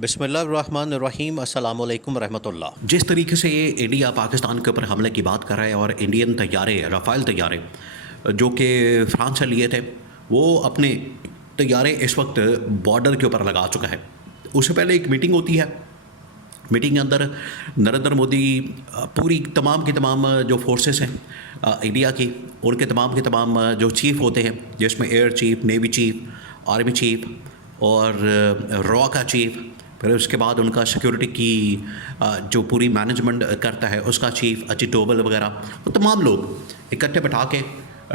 बिस्मिल्लाहिर्रहमानिर्रहीम अस्सलाम वालेकुम रहमतुल्लाह। जिस तरीके से ये इंडिया पाकिस्तान के ऊपर हमले की बात कर रहा है और इंडियन तैयारे राफ़ेल तैयारे जो कि फ्रांस से लिए थे, वो अपने तैयारे इस वक्त बॉर्डर के ऊपर लगा चुका है। उससे पहले एक मीटिंग होती है। मीटिंग के अंदर नरेंद्र मोदी पूरी तमाम की तमाम जो फोर्सेस हैं इंडिया की, उनके तमाम के तमाम जो चीफ़ होते हैं, जिसमें air chief, navy chief, army chief और रॉ का चीफ, फिर उसके बाद उनका सिक्योरिटी की जो पूरी मैनेजमेंट करता है उसका चीफ अजीत डोवल वगैरह, वो तमाम लोग इकट्ठे बैठा के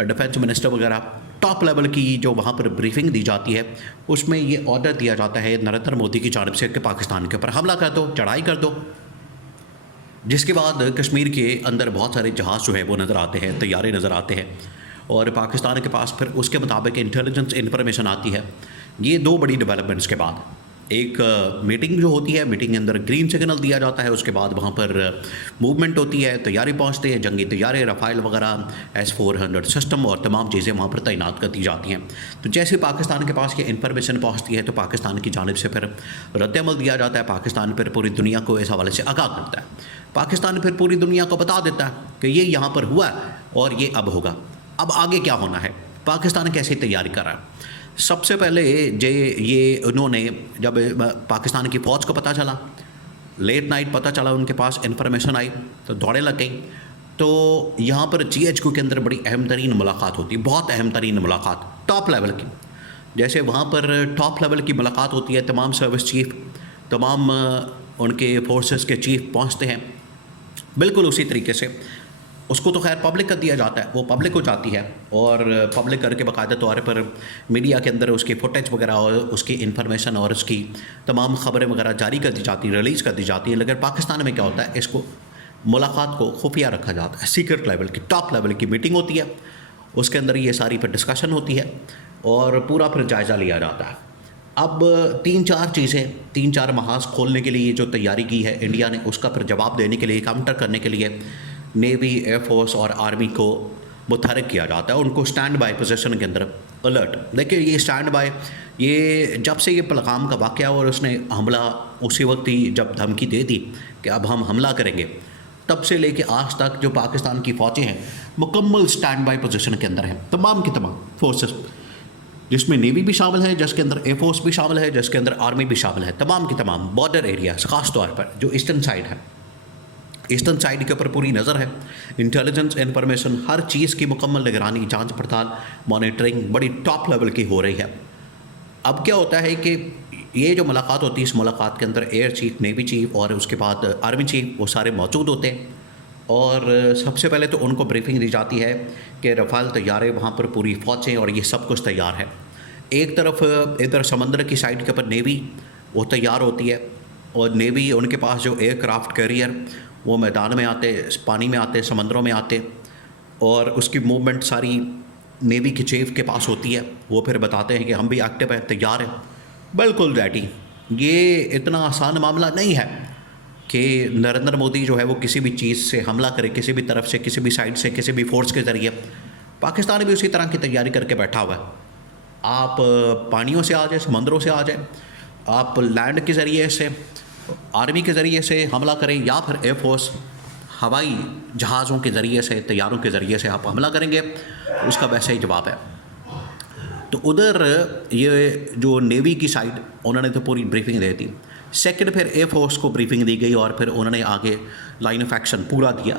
डिफेंस मिनिस्टर वगैरह टॉप लेवल की जो वहाँ पर ब्रीफिंग दी जाती है, उसमें ये ऑर्डर दिया जाता है नरेंद्र मोदी की जानिब से कि पाकिस्तान के ऊपर हमला कर दो, चढ़ाई कर दो। जिसके बाद कश्मीर के अंदर बहुत सारे जहाज़ जो है वो नज़र आते हैं, तैयारे नज़र आते हैं, और पाकिस्तान के पास फिर उसके मुताबिक इंटेलिजेंस इन्फॉर्मेशन आती है। ये दो बड़ी डेवलपमेंट्स के बाद एक मीटिंग जो होती है, मीटिंग के अंदर ग्रीन सिग्नल दिया जाता है, उसके बाद वहाँ पर मूवमेंट होती है, तैयारी पहुँचते हैं, जंगी तैयारे, राफ़ेल वगैरह, S-400 सिस्टम और तमाम चीज़ें वहाँ पर तैनात कर दी जाती हैं। तो जैसे पाकिस्तान के पास ये इन्फॉर्मेशन पहुँचती है तो पाकिस्तान की जानिब से फिर रद्द-ए-अमल दिया जाता है। पाकिस्तान फिर पूरी दुनिया को इस हवाले से आगाह करता है। पाकिस्तान फिर पूरी दुनिया को बता देता है कि ये यहाँ पर हुआ और ये अब होगा, अब आगे क्या होना है, पाकिस्तान कैसे तैयारी कर रहा है। सबसे पहले ये उन्होंने जब पाकिस्तान की फ़ौज को पता चला, लेट नाइट पता चला, उनके पास इन्फॉर्मेशन आई तो दौड़े लग गई। तो यहाँ पर GHQ के अंदर बड़ी अहम तरीन मुलाकात होती है, बहुत अहम तरीन मुलाकात टॉप लेवल की। जैसे वहाँ पर टॉप लेवल की मुलाकात होती है, तमाम सर्विस चीफ, तमाम उनके फोर्सेस के चीफ पहुँचते हैं, बिल्कुल उसी तरीके से। उसको तो खैर पब्लिक कर दिया जाता है, वो पब्लिक हो जाती है और पब्लिक करके बाकायदा तौर पर मीडिया के अंदर उसकी फुटेज वगैरह और उसकी इन्फॉर्मेशन और उसकी तमाम ख़बरें वगैरह जारी कर दी जाती हैं, रिलीज़ कर दी जाती है। लेकिन पाकिस्तान में क्या होता है, इसको मुलाकात को खुफिया रखा जाता है। सीक्रेट लेवल की, टॉप लेवल की मीटिंग होती है, उसके अंदर ये सारी फिर डिस्कशन होती है और पूरा फिर जायज़ा लिया जाता है। अब 3-4 चीज़ें, 3-4 महाज खोलने के लिए जो तैयारी की है इंडिया ने, उसका फिर जवाब देने के लिए, काउंटर करने के लिए नेवी, एयरफोर्स और आर्मी को मुतहरिक किया जाता है, उनको स्टैंड बाय पोजीशन के अंदर अलर्ट। देखिए ये स्टैंड बाय, ये जब से ये पहलगाम का वाक़या और उसने हमला उसी वक्त ही जब धमकी दे दी कि अब हम हमला करेंगे, तब से लेके आज तक जो पाकिस्तान की फ़ौजें हैं मुकम्मल स्टैंड बाय पोजीशन के अंदर हैं, तमाम की तमाम फोर्सेस, जिसमें नेवी भी शामिल है, जिसके अंदर एयरफोर्स भी शामिल है, जिसके अंदर आर्मी भी शामिल है, तमाम की तमाम बॉर्डर एरियाज, ख़ास तौर पर जो ईस्टर्न साइड है, ईस्टर्न साइड के ऊपर पूरी नज़र है। इंटेलिजेंस इन्फॉर्मेशन, हर चीज़ की मुकम्मल निगरानी, जांच पड़ताल, मॉनिटरिंग बड़ी टॉप लेवल की हो रही है। अब क्या होता है कि ये जो मुलाकात होती है, इस मुलाकात के अंदर एयर चीफ, नेवी चीफ और उसके बाद आर्मी चीफ, वो सारे मौजूद होते हैं। और सबसे पहले तो उनको ब्रीफिंग दी जाती है कि राफ़ेल तैयारे, वहाँ पर पूरी फ़ौजें और ये सब कुछ तैयार है। एक तरफ इधर समंदर की साइड के ऊपर नेवी वो तैयार होती है, और नेवी उनके पास जो एयरक्राफ्ट कैरियर वो मैदान में आते, पानी में आते, समंदरों में आते, और उसकी मूवमेंट सारी नेवी के चीफ के पास होती है। वो फिर बताते हैं कि हम भी एक्टिव हैं, तैयार हैं, बिल्कुल रेडी। ये इतना आसान मामला नहीं है कि नरेंद्र मोदी जो है वो किसी भी चीज़ से हमला करे, किसी भी तरफ से, किसी भी साइड से, किसी भी फोर्स के ज़रिए। पाकिस्तान भी उसी तरह की तैयारी करके बैठा हुआ है। आप पानियों से आ जाए, समंदरों से आ जाए, आप लैंड के ज़रिए से, आर्मी के ज़रिए से हमला करें, या फिर एयरफोर्स हवाई जहाज़ों के ज़रिए से, तैयारों के ज़रिए से आप हमला करेंगे, उसका वैसे ही जवाब है। तो उधर ये जो नेवी की साइड, उन्होंने तो पूरी ब्रीफिंग दे दी। सेकंड फिर एयरफोर्स को ब्रीफिंग दी गई और फिर उन्होंने आगे लाइन ऑफ एक्शन पूरा दिया।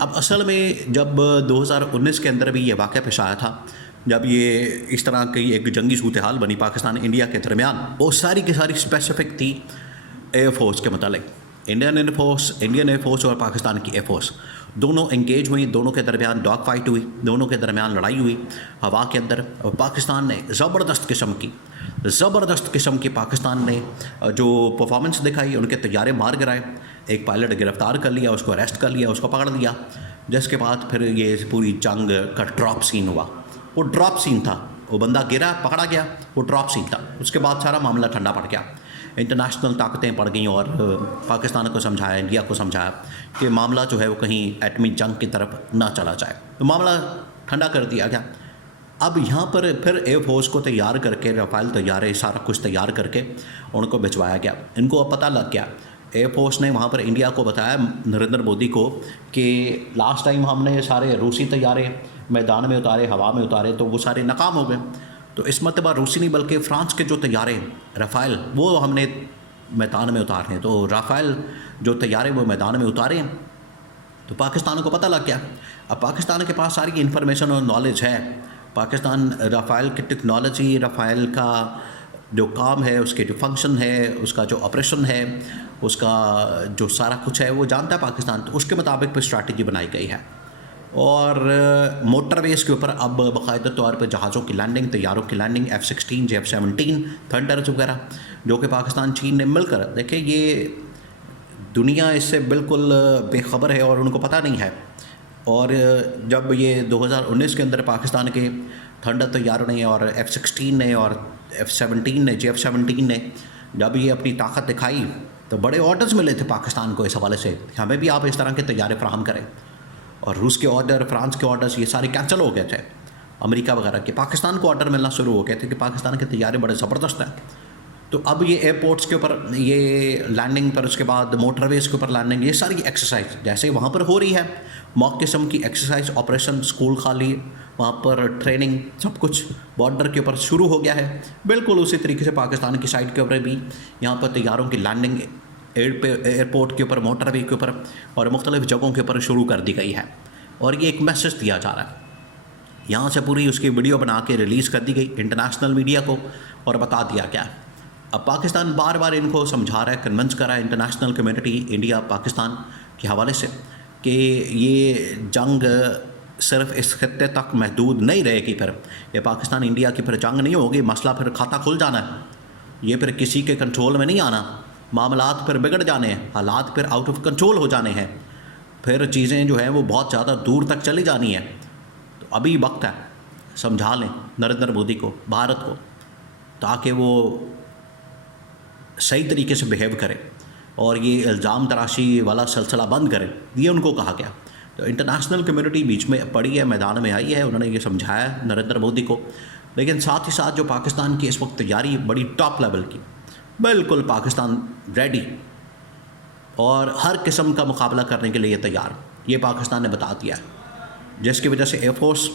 अब असल में जब 2019 के अंदर भी ये वाक़या पेश आया था, जब ये इस तरह की एक जंगी सूरत हाल बनी पाकिस्तान इंडिया के दरमियान, वो सारी की सारी स्पेसिफिक थी एयरफोर्स के मतलब। इंडियन एयरफोर्स और पाकिस्तान की एयरफोर्स दोनों इंगेज हुई, दोनों के दरमियान डॉग फाइट हुई, दोनों के दरमियान लड़ाई हुई हवा के अंदर। और पाकिस्तान ने ज़बरदस्त किस्म की पाकिस्तान ने जो परफॉर्मेंस दिखाई, उनके तैयारे मार गिराए, एक पायलट गिरफ़्तार कर लिया, उसको अरेस्ट कर लिया, उसको पकड़ लिया। जिसके बाद फिर ये पूरी जंग का ड्रॉप सीन हुआ। वो ड्रॉप सीन था, वो बंदा गिरा, पकड़ा गया, वो ड्रॉप सीन था। उसके बाद सारा मामला ठंडा पड़ गया। इंटरनेशनल ताकतें पड़ गईं और पाकिस्तान को समझाया, इंडिया को समझाया कि मामला जो है वो कहीं एटमी जंग की तरफ ना चला जाए। तो मामला ठंडा कर दिया गया। अब यहाँ पर फिर एयरफोर्स को तैयार करके राफेल तैयारे सारा कुछ तैयार करके उनको भिजवाया गया। इनको अब पता लग गया, एयरफोर्स ने वहाँ पर इंडिया को बताया, नरेंद्र मोदी को, कि लास्ट टाइम हमने ये सारे रूसी तैयारे मैदान में उतारे, हवा में उतारे, तो वो सारे नाकाम हो गए। तो इस मरतबा रूसी नहीं बल्कि फ़्रांस के जो तैयारे राफेल वो हमने मैदान में उतारे हैं। तो राफेल जो तैयारे वो मैदान में उतारे हैं। तो पाकिस्तान को पता लग गया। अब पाकिस्तान के पास सारी इंफॉर्मेशन और नॉलेज है। पाकिस्तान राफेल की टेक्नोलॉजी, राफेल का जो काम है, उसके जो फंक्शन है, उसका जो ऑपरेशन है, उसका जो सारा कुछ है वो जानता है पाकिस्तान। तो उसके मुताबिक पर स्ट्रैटेजी बनाई गई है। और मोटरवेज़ के ऊपर अब बाकायदा तौर पर जहाज़ों की लैंडिंग, तैयारों की लैंडिंग, F-16, F-17, थंडर्स वगैरह, जो कि पाकिस्तान चीन ने मिलकर, देखिए ये दुनिया इससे बिल्कुल बेखबर है और उनको पता नहीं है। और जब ये 2019 के अंदर पाकिस्तान के थंडर तैयारों ने और F-16 ने और F-17 ने, F-17 ने जब ये अपनी ताकत दिखाई तो बड़े ऑर्डर्स मिले थे पाकिस्तान को इस हवाले से, हमें भी आप इस तरह के तैयारे फ्राहम करें। और रूस के ऑर्डर, फ्रांस के ऑर्डर्स, ये सारे कैंसिल हो गए थे। अमेरिका वगैरह के पाकिस्तान को ऑर्डर मिलना शुरू हो गए थे कि पाकिस्तान के तैयारे बड़े ज़बरदस्त हैं। तो अब ये एयरपोर्ट्स के ऊपर ये लैंडिंग पर, उसके बाद मोटरवेज़ के ऊपर लैंडिंग, ये सारी एक्सरसाइज जैसे वहाँ पर हो रही है, मॉक किस्म की एक्सरसाइज, ऑपरेशन, स्कूल खाली, वहाँ पर ट्रेनिंग, सब कुछ बॉर्डर के ऊपर शुरू हो गया है। बिल्कुल उसी तरीके से पाकिस्तान की साइड के ऊपर भी यहाँ पर तैयारों की लैंडिंग एयरपोर्ट के ऊपर, मोटरवे के ऊपर और मुख्तलिफ़ जगहों के ऊपर शुरू कर दी गई है। और ये एक मैसेज दिया जा रहा है, यहाँ से पूरी उसकी वीडियो बना के रिलीज़ कर दी गई इंटरनेशनल मीडिया को और बता दिया गया। अब पाकिस्तान बार बार इनको समझा रहा है, कन्विंस कर रहा है इंटरनेशनल कम्युनिटी, इंडिया पाकिस्तान के हवाले से, कि ये जंग सिर्फ इस खत्ते तक महदूद नहीं रहेगी। फिर ये पाकिस्तान इंडिया की फिर जंग नहीं होगी, मसला फिर खाता खुल जाना है, ये फिर किसी के कंट्रोल में नहीं आना, मामलात फिर बिगड़ जाने हैं, हालात फिर आउट ऑफ कंट्रोल हो जाने हैं, फिर चीज़ें जो हैं वो बहुत ज़्यादा दूर तक चली जानी है। तो अभी वक्त है, समझा लें नरेंद्र मोदी को, भारत को, ताकि वो सही तरीके से बिहेव करें और ये इल्ज़ाम तराशी वाला सिलसिला बंद करें, ये उनको कहा गया। तो इंटरनेशनल कम्युनिटी बीच में पड़ी है, मैदान में आई है, उन्होंने ये समझाया नरेंद्र मोदी को। लेकिन साथ ही साथ जो पाकिस्तान की इस वक्त तैयारी बड़ी टॉप लेवल की, बिल्कुल पाकिस्तान रेडी और हर किस्म का मुकाबला करने के लिए तैयार, ये पाकिस्तान ने बता दिया, जिसकी वजह से एयरफोर्स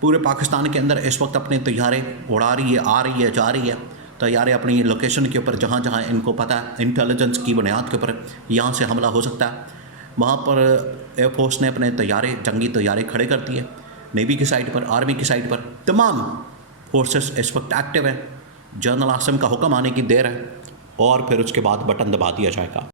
पूरे पाकिस्तान के अंदर इस वक्त अपने तैयारे उड़ा रही है, आ रही है, जा रही है। तैयारे अपनी लोकेशन के ऊपर, जहाँ जहाँ इनको पता है इंटेलिजेंस की बुनियाद के ऊपर यहाँ से हमला हो सकता है, वहाँ पर एयरफोर्स ने अपने तैयारे, जंगी तैयारे खड़े कर दिए। नेवी की साइड पर, आर्मी की साइड पर तमाम फोर्सेस इस वक्त एक्टिव है। जनरल आसिम का हुक्म आने की देर है और फिर उसके बाद बटन दबा दिया जाएगा।